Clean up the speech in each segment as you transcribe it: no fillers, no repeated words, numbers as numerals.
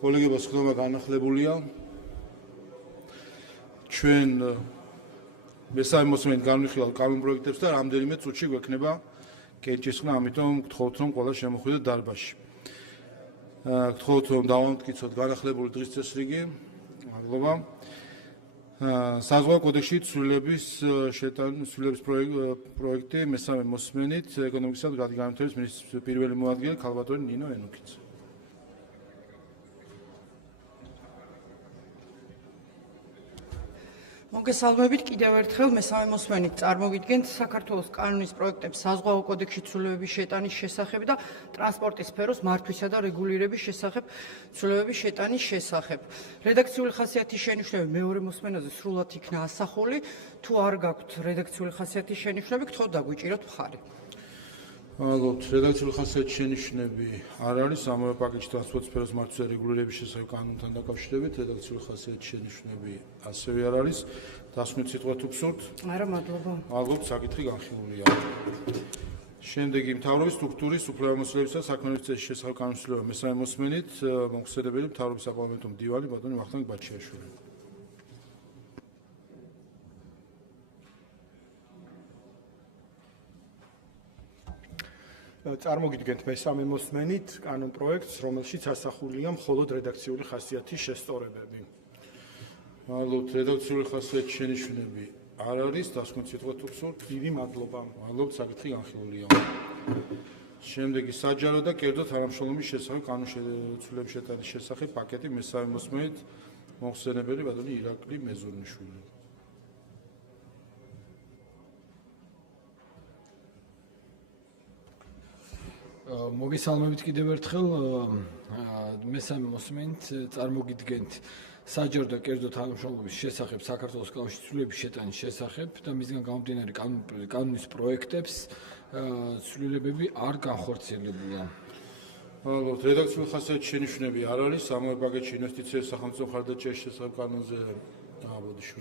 კოლეგებს ხდომა განახლებულია. ჩვენ მესამე მოსმენით განვიხილავთ კანონ პროექტებს და რამდენიმე წუთში გვექნება კენჭისყრა, ამიტომ გთხოვთ რომ ყველა შემოხვიდეთ დარბაზში. გთხოვთ რომ დავამტკიცოთ განახლებული დღის წესრიგი. მადლობა. საზღვაო კოდექსში ცვლილების პროექტი მესამე მოსმენით ეკონომიკისა და განვითარების მინისტრის პირველი მოადგილე ქალბატონი ნინო ენუქიძე. მოგესალმებით კიდევ ერთხელ მესამე მოსმენით წარმოვიდგენთ საქართველოს კანონის პროექტებს საზღვაო კოდექსში ცვლილებების შეტანის შესახებ და ტრანსპორტის სფეროს მართვისა და რეგულირების შესახებ ცვლილებების შეტანის შესახებ. რედაქციული ხასიათის შენიშვნები მეორე მოსმენაზე სრულად იქნა ასახული. თუ არ გაქვთ რედაქციული ხასიათის შენიშვნები, გთხოვთ დაგვიჭიროთ მხარი. მადლობთ. რედაქციული ხასიათის შენიშვნები არ არის. ამავე პაკეტში ტრანსპორტის სფეროს მართვისა და რეგულირების შესახებ კანონთან დაკავშირებით რედაქციული ხასიათის შენიშვნები ასევე არ არის. დასმით სიტყვა თუ გსურთ? არა, მადლობა. მადლობთ, საკითხი განხილულია. შემდეგი მთავრობის სტრუქტურის უფლებამოსილებისა და საქმიანობის წესის შესახებ კანონმდებლობა მესამე მოსმენით მომხსენებელი მთავრობის საპარლამენტო მდივანი ბატონი ვახტანგ ბაჩიაშვილი. წარმოგიდგენთ მესამე მოსმენით კანონ პროექტს, რომელშიც ასახულია მხოლოდ რედაქციული ხასიათის შესწორებები. მადლობთ. რედაქციული ხასიათის შენიშვნები არ არის. დასმით სიტყვა თუ გსურთ? დიდი მადლობა. მადლობთ, საკითხი განხილულია. შემდეგი საჯარო და კერძო თანამშრომლობის შესახებ კანონის ცვლილების შეტანის შესახებ პაკეტი მესამე მოსმენით მომხსენებელი ბატონი ირაკლი მეზურნიშვილი. მოგესალმებით კიდევ ერთხელ მესამე მოსმენით წარმოგიდგენთ საჯარო და კერძო თანამშრომლობის შესახებ საქართველოს კანონში ცვლილების შეტანის შესახებ და მისგან გამომდინარე კანონის პროექტებს ცვლილებები არ განხორციელებულა. მადლობთ. რედაქციული ხასიათის შენიშვნები არ არის. ამავე პაკეტში ინვესტიციების სახელმწიფო მხარდაჭერის შესახებ კანონზე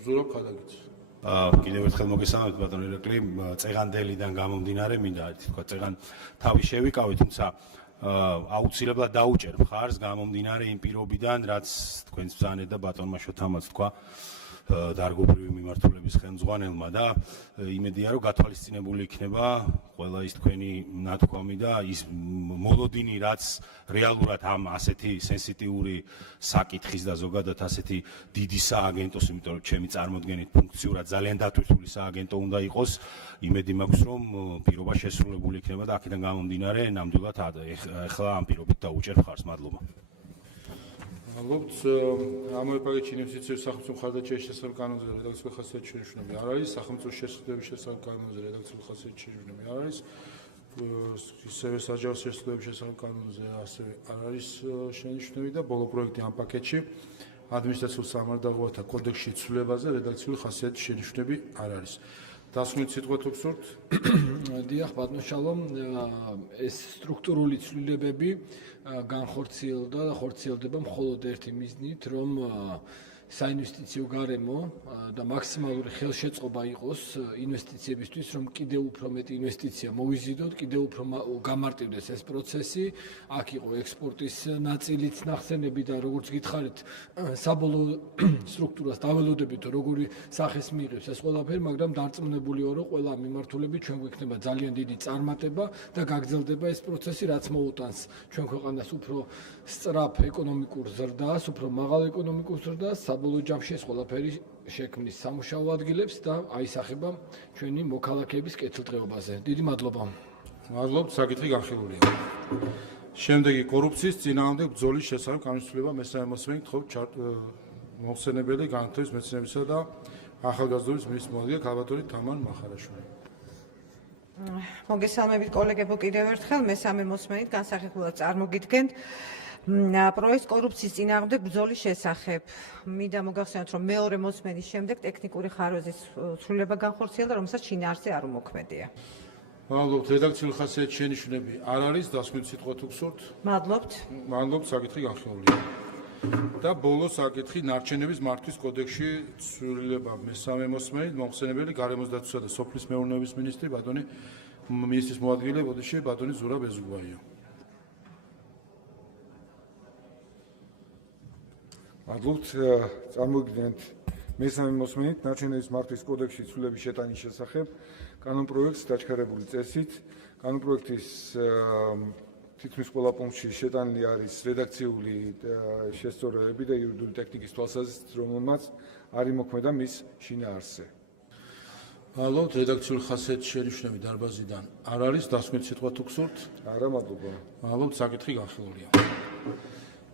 ზურაბ ხადაგიძე. კიდევ ერთხელ მოგესალმებით ბატონ ირაკლი. წეღანდელიდან გამომდინარე მინდა თქვა წეღან თავი შევიკავი, თუმცა აუცილებლად დაუჭერ მხარს გამომდინარე იმ პირობიდან, რაც თქვენს ბრძანეთ და ბატონმა შოთამაც თქვა დარგობრივი მიმართულების ხელმძღვანელმა და იმედია რომ გათვალისწინებული იქნება ყველა ის თქვენი ნათქვამი და ის მოლოდინი, რაც რეალურად ამ ასეთი სენსიტიური საკითხის და ზოგადად ასეთი დიდი სააგენტოს, იმიტომ რომ ჩემი წარმოდგენით ფუნქციურად ძალიან დატვირთული სააგენტო უნდა იყოს, იმედი მაქვს რომ პირობა შესრულებული იქნება და აქედან გამომდინარე ნამდვილად ახლა ამ პირობით დაუჭერ მხარს. მადლობა. მადლობთ. ამავე პაკეტში ინვესტიციების სახელმწიფო მხარდაჭერის შესახებ კანონზე რედაქციული ხასიათის შენიშვნები არ არის. სახელმწიფო შესაძლებლობის შესახებ კანონზე რედაქციული ხასიათის შენიშვნები არ არის. ისევე საჯარო შესაძლებლობის შესახებ კანონზე ასევე არ არის შენიშვნები და ბოლო პროექტი ამ პაკეტში ადმინისტრაციულ სამართალდაღოვართა კოდექსში ცვლილებაზე რედაქციული ხასიათის შენიშვნები არ არის. დასმით სიტყვა თუ გსურთ? დიახ, ბატონო შალომ, ეს სტრუქტურული ცვლილებები განხორციელდა და ხორციელდება მხოლოდ ერთი მიზნით, რომ საინვესტიციო გარემო და მაქსიმალური ხელშეწყობა იყოს ინვესტიციებისთვის, რომ კიდევ უფრო მეტი ინვესტიცია მოვიზიდოთ, კიდევ უფრო გამარტივდეს ეს პროცესი. აქ იყო ექსპორტის ნაწილიც ნახსენები და როგორც გითხარით, საბოლოო სტრუქტურას დაველოდებით, როგორი სახეს მიიღებს ეს ყველაფერი, მაგრამ დარწმუნებულიო, რომ ყველა მიმართულებით ჩვენ გვექნება ძალიან დიდი წარმატება და გაგრძელდება ეს პროცესი, რაც მოუტანს ჩვენ ქვეყანას უფრო სწრაფ ეკონომიკურ ზრდას, უფრო მაღალ ეკონომიკურ ზრდას, საბოლოო ჯამში ეს ყველაფერი შექმნის სამუშაო ადგილებს და აისახება ჩვენი მოქალაქეების კეთილდღეობაზე. დიდი მადლობა. მადლობთ, საკითხი განხილულია. შემდეგი კორუფციის წინააღმდეგ ბრძოლის შესახებ კანონმდებლობა მესამე მოსმენით გთხოვთ მომხსენებელი განათლების მეცნიერებისა და ახალგაზრდობის მინისტრის მოადგილე ქალბატონი თამარ მახარაშვილი. მოგესალმებით კოლეგებო კიდევ ერთხელ მესამე მოსმენით განსახილველად წარმოგიდგენთ პროექტს კორუფციის წინააღმდეგ ბრძოლის შესახებ. მინდა მოგახსენოთ, რომ მეორე მოსმენის შემდეგ ტექნიკური ხარვეზის ცვლილება განხორციელდა, რომელსაც შინაარსი არ უმოქმედია. მადლობთ. რედაქციული ხასიათის შენიშვნები არ არის. დასმით სიტყვა თუ გსურთ? მადლობთ. მადლობთ, საკითხი განხილულია. და ბოლო საკითხი ნარჩენების მართვის კოდექსში ცვლილება მესამე მოსმენით მომხსენებელი გარემოს დაცვისა და სოფლის მეურნეობის მინისტრი ბატონი მინისტრის მოადგილე ბოდიში ბატონი ზურაბ ეზუგბაია. მადლობთ. წარმოგიდგენთ მესამე მოსმენით ნაჩვენების მართვის კოდექსში ცვლილების შეტანის შესახებ კანონპროექტს დაჩქარებული წესით. კანონპროექტის თითქმის ყველა პუნქტში შეტანილი არის რედაქციული შესწორებები და იურიდიული ტექნიკის თვალსაზრისით, რომელმაც არ იმოქმედა მის შინაარსზე. მადლობთ. რედაქციული ხასიათის შენიშვნები დარბაზიდან არ არის, დასმით სიტყვა თუ გსურთ? არა, მადლობა. მადლობთ, საკითხი განხილულია.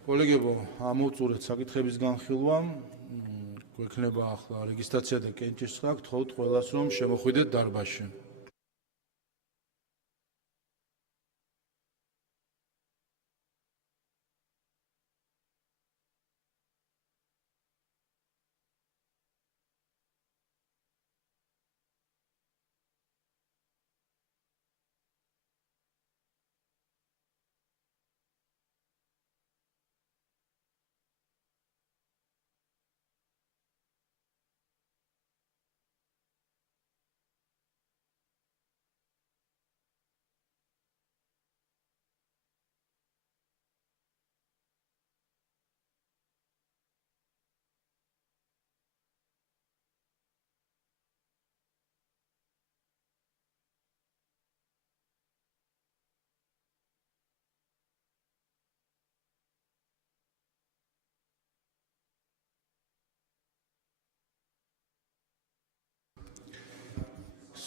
კოლეგებო, ამოვწურეთ საკითხების განხილვა. გვექნება ახლა რეგისტრაცია და კენჭისყრა, გთხოვთ ყველას რომ შემოხვიდეთ დარბაზში.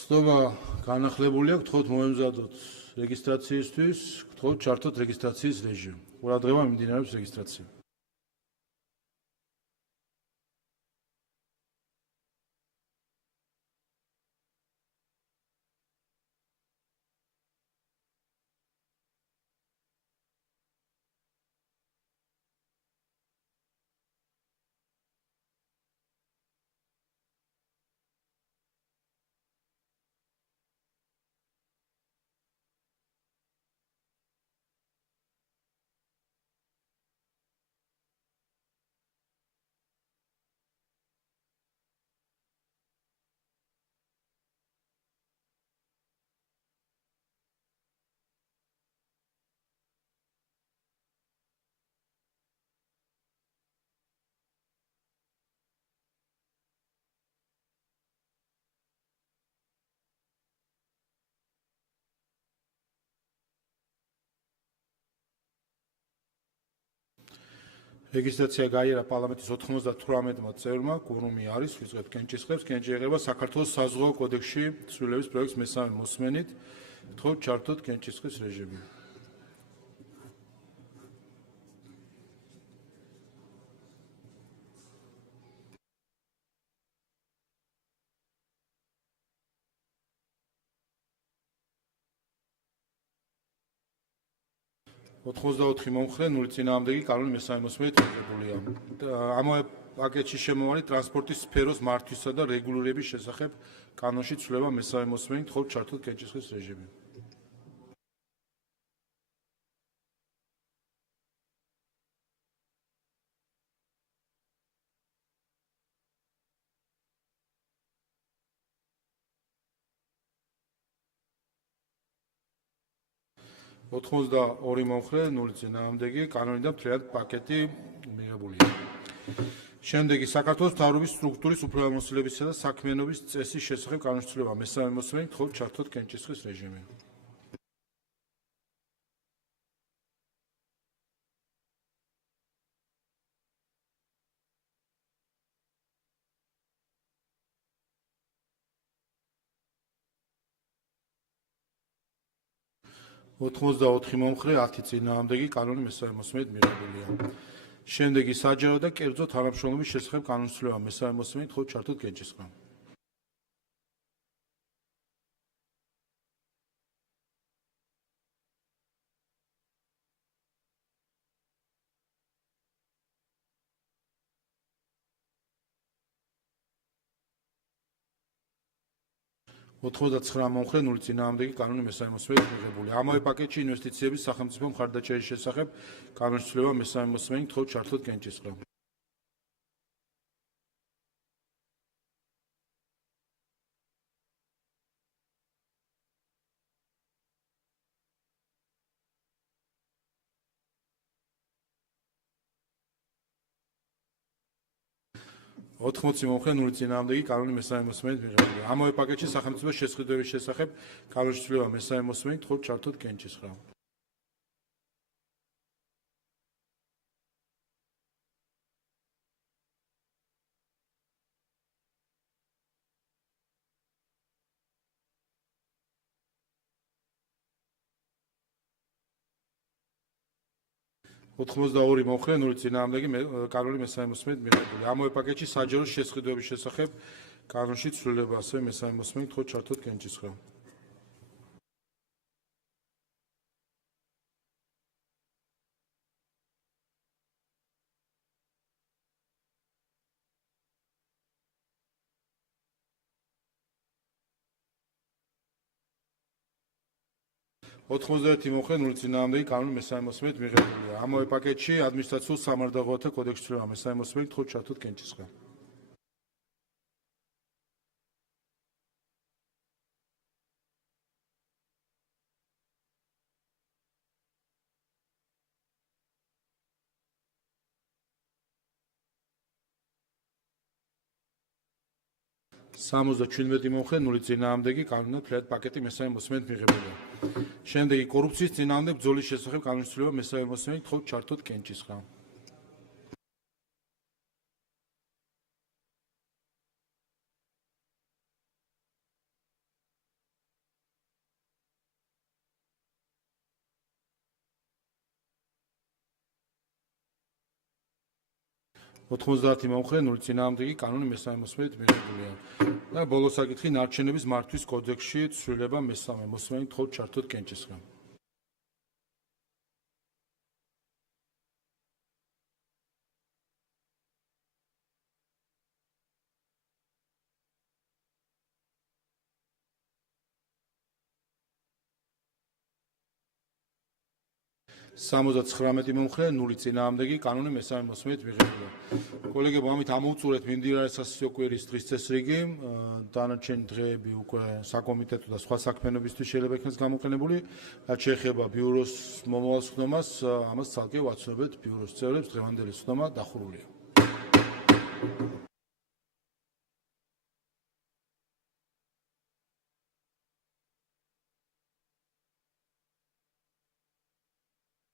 ცნობა განახლებულია, გთხოვთ მოემზადოთ რეგისტრაციისთვის, გთხოვთ ჩართოთ რეგისტრაციის რეჟიმი. ყურადღება მიმდინარეობს რეგისტრაცია. რეგისტრაცია გაიარა პარლამენტის 98-მა წევრმა, კვორუმი არის, ვიწყებთ კენჭისყრებს. კენჭი იღება საქართველოს საზღვაო კოდექსში ცვლილების პროექტის მესამე მოსმენით. გთხოვთ ჩართოთ კენჭისყრის რეჟიმი. ოთხმოცდაოთხი მომხრე, 0 წინააღმდეგი კანონი მესამე მოსმენით მიღებულია. ამავე პაკეტში შემოვალი ტრანსპორტის სფეროს მართვისა და რეგულირების შესახებ კანონში ცვლილება მესამე მოსმენით, გთხოვთ ჩართოთ კენჭისყრის რეჟიმი. ოთხმოცდაორი მომხრე, 0 წინააღმდეგი კანონი და მთლიანად პაკეტი მიღებულია. შემდეგი საქართველოს მთავრობის სტრუქტურის უფლებამოსილებისა და საქმიანობის წესის შესახებ კანონში ცვლილება მესამე მოსმენით, გთხოვთ ჩართოთ კენჭისყრის რეჟიმი. ოთხმოცდაოთხი მომხრე, 10 წინააღმდეგი კანონი მესამე მოსმენით მიღებულია. შემდეგი საჯარო და კერძო თანამშრომლობის შესახებ კანონში ცვლილება მესამე მოსმენით, გთხოვთ ჩართოთ კენჭისყრა. ოთხმოცდაცხრა მომხრე, 0 წინააღმდეგი კანონი მესამე მოსმენით მიღებულია. ამავე პაკეტში ინვესტიციების სახელმწიფო მხარდაჭერის შესახებ კანონში ცვლილება მესამე მოსმენით, გთხოვთ ჩართოთ კენჭისყრა. 80 მომხრე 0 წინააღმდეგი კანონი მესამე მოსმენით მიღებულია. ამავე პაკეტში სახელმწიფოს შესყიდვების შესახებ კანონის ცვლილება მესამე მოსმენით თხოვთ ჩართოთ კენჭისხრა. ოთხმოცდაორი მომხრე 0 წინააღმდეგი კანონი მესამე მოსმენით მიღებულია. ამავე პაკეტში საჯარო შესყიდვების შესახებ კანონში ცვლილება ასევე მესამე მოსმენით თხოვთ ჩართოთ კენჭისხრა. ოთხმოცდაერთი მომხრე 0 წინააღმდეგი კანონი მესამე მოსმენით მიღებულია. ამავე პაკეტში ადმინისტრაციულ სამართალდაღოთა კოდექსში ცვლილება მესამე მოსმენით თხოვთ ჩართოთ კენჭისხრა. სამოცდაჩვიდმეტი მომხრე 0 წინააღმდეგი კანონად ფრედ პაკეტი მესამე მოსმენით მიღებულია. შემდეგი კორუფციის წინააღმდეგ ბრძოლის შესახებ კანონის ცვლილება მესამე მოსმენით თხოვთ ჩართოთ კენჭისხრა. ოთხმოცდაათი მომხრე 0 წინააღმდეგი კანონი მესამე მოსმენით მიღებულია. და ბოლო საკითხი ნარჩენების მართვის კოდექსში ცვლილება მესამე მოსმენით თხოვთ ჩართოთ კენჭისხრა. სამოცდაცხრამეტი მომხრე 0 წინააღმდეგი კანონი მესამე მოსმენით მიღებულია. კოლეგებო, ამით ამოვწურეთ მინდირაეს სასიო კვირის დღის წესრიგი. დანარჩენი დღეები უკვე საკომიტეტო და სხვა საქმიანობისთვის შეიძლება იქნას გამოყენებული. რაც შეეხება ბიუროს მომავალ სხდომას, ამას ცალკე ვაცნობთ ბიუროს წევრებს. დღევანდელი სხდომა დახურულია.